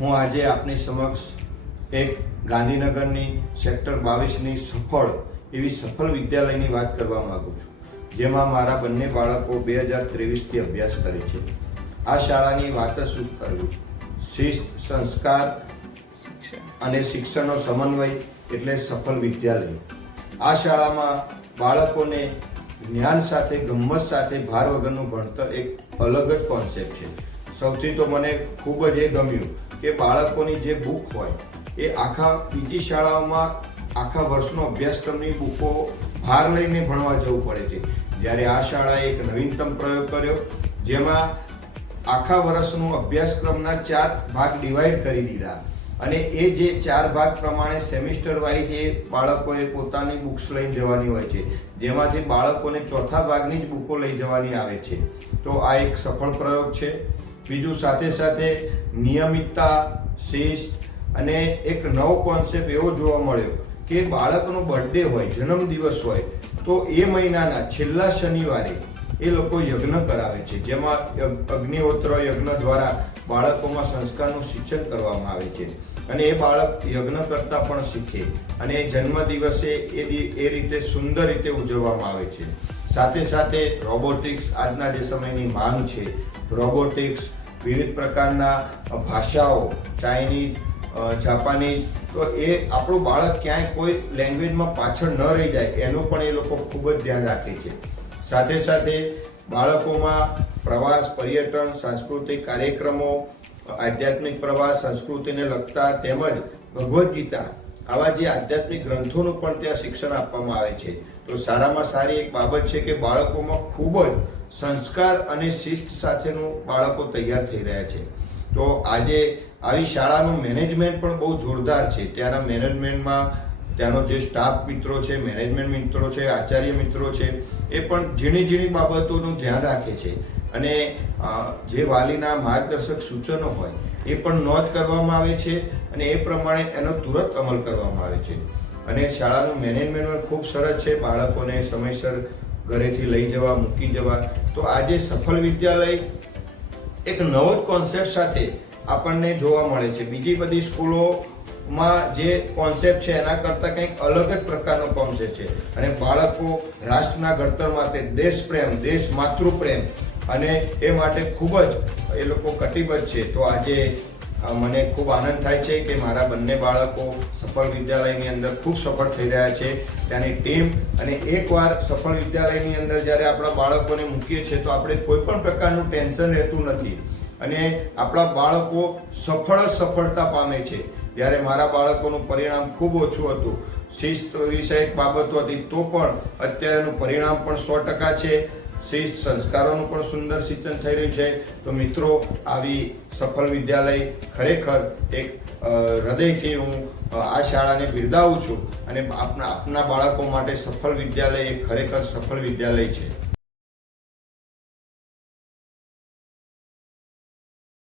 હું આજે આપની સમક્ષ એક ગાંધીનગરની સેક્ટર બાવીસની સફળ એવી સફળ વિદ્યાલયની વાત કરવા માગું છું, જેમાં મારા બંને બાળકો બે હજાર ત્રેવીસથી અભ્યાસ કરે છે. આ શાળાની વાત શું કરવી શિસ્ત, સંસ્કાર અને શિક્ષણનો સમન્વય એટલે સફળ વિદ્યાલય. આ શાળામાં બાળકોને જ્ઞાન સાથે, ગમ્મત સાથે ભાર વગરનું ભણતર એક અલગ જ કોન્સેપ્ટ છે. સૌથી તો મને ખૂબ જ એ ગમ્યું કે બાળકોની જે બુક હોય, એ આખા બીજી શાળાઓમાં આખા વર્ષનો અભ્યાસક્રમની બુકો ભાર લઈને ભણવા જવું પડે છે. જ્યારે આ શાળાએ એક નવીનતમ પ્રયોગ કર્યો, જેમાં આખા વર્ષનું અભ્યાસક્રમના ચાર ભાગ ડિવાઈડ કરી દીધા. અને એ જે ચાર ભાગ પ્રમાણે સેમિસ્ટર વાઇઝ એ બાળકોએ પોતાની બુક્સ લઈને જવાની હોય છે, જેમાંથી બાળકોને ચોથા ભાગની જ બુકો લઈ જવાની આવે છે. તો આ એક સફળ પ્રયોગ છે. બીજું સાથે સાથે નિયમિતતા, શિસ્ત અને એક નવો કોન્સેપ્ટ એવો જોવા મળ્યો કે બાળકનો બર્થડે હોય જન્મદિવસ હોય, તો એ મહિનાના છેલ્લા શનિવારે એ લોકો યજ્ઞ કરાવે છે. જેમાં અગ્નિહોત્ર યજ્ઞ દ્વારા બાળકોમાં સંસ્કારનું સિંચન કરવામાં આવે છે. અને એ બાળક યજ્ઞ કરતા પણ શીખે અને એ જન્મદિવસે એ એ રીતે સુંદર રીતે ઉજવવામાં આવે છે. સાથે સાથે રોબોટિક્સ આજના જે સમયની માંગ છે, રોબોટિક્સ વિવિધ પ્રકારના ભાષાઓ, ચાઇનીઝ જાપાનીઝ, તો એ આપણું બાળક ક્યાંય કોઈ લેંગ્વેજમાં પાછળ ન રહી જાય, એનું પણ એ લોકો ખૂબ જ ધ્યાન રાખે છે. સાથે સાથે બાળકોમાં પ્રવાસ, પર્યટન, સાંસ્કૃતિક કાર્યક્રમો, આધ્યાત્મિક પ્રવાસ, સંસ્કૃતિને લગતા તેમજ ભગવદ્ ગીતા આવા જે આધ્યાત્મિક ગ્રંથોનું પણ ત્યાં શિક્ષણ આપવામાં આવે છે. તો સારામાં સારી એક બાબત છે કે બાળકોમાં ખૂબ જ સંસ્કાર અને શિસ્ત સાથેનું બાળકો તૈયાર થઈ રહ્યા છે. તો આજે આવી શાળાનું મેનેજમેન્ટ પણ બહુ જોરદાર છે. ત્યાંના મેનેજમેન્ટમાં ત્યાંનો જે સ્ટાફ મિત્રો છે, મેનેજમેન્ટ મિત્રો છે, આચાર્ય મિત્રો છે, એ પણ ઝીણી ઝીણી બાબતોનું ધ્યાન રાખે છે. અને જે વાલીના માર્ગદર્શક સૂચનો હોય, એ પણ નોંધ કરવામાં આવે છે અને એ પ્રમાણે એનો તુરંત અમલ કરવામાં આવે છે. અને શાળાનું મેનેજમેન્ટ ખૂબ સરસ છે. બાળકોને સમયસર ઘરેથી લઈ જવા, મૂકી જવા. તો આજે સફળ વિદ્યાલય એક નવો જ કોન્સેપ્ટ સાથે આપણને જોવા મળે છે. બીજી બધી સ્કૂલોમાં જે કોન્સેપ્ટ છે, એના કરતાં કંઈક અલગ જ પ્રકારનો કોન્સેપ્ટ છે. અને બાળકો રાષ્ટ્રના ઘડતર માટે દેશ પ્રેમ દેશ માતૃપ્રેમ અને એ માટે ખૂબ જ એ લોકો કટિબદ્ધ છે. તો આજે મને ખૂબ આનંદ થાય છે કે મારા બંને બાળકો સફળ વિદ્યાલયની અંદર ખૂબ સફળ થઈ રહ્યા છે. ત્યાંની ટીમ અને એકવાર સફળ વિદ્યાલયની અંદર જ્યારે આપણા બાળકોને મૂકીએ છીએ, તો આપણે કોઈ પણ પ્રકારનું ટેન્શન રહેતું નથી. અને આપણા બાળકો સફળ સફળતા પામે છે. જ્યારે મારા બાળકોનું પરિણામ ખૂબ ઓછું હતું. શિસ્ત વિષયક બાબતો હતી તો પણ અત્યારેનું પરિણામ પણ સો ટકા છે. શિસ્ત સંસ્કારોનું પણ સુંદર સિંચન થઈ રહ્યું છે. તો મિત્રો, આવી સફળ વિદ્યાલય ખરેખર એક હૃદયથી હું આ શાળાને બિરદાવું છું. અને આપના આપના બાળકો માટે સફળ વિદ્યાલય એ ખરેખર સફળ વિદ્યાલય છે.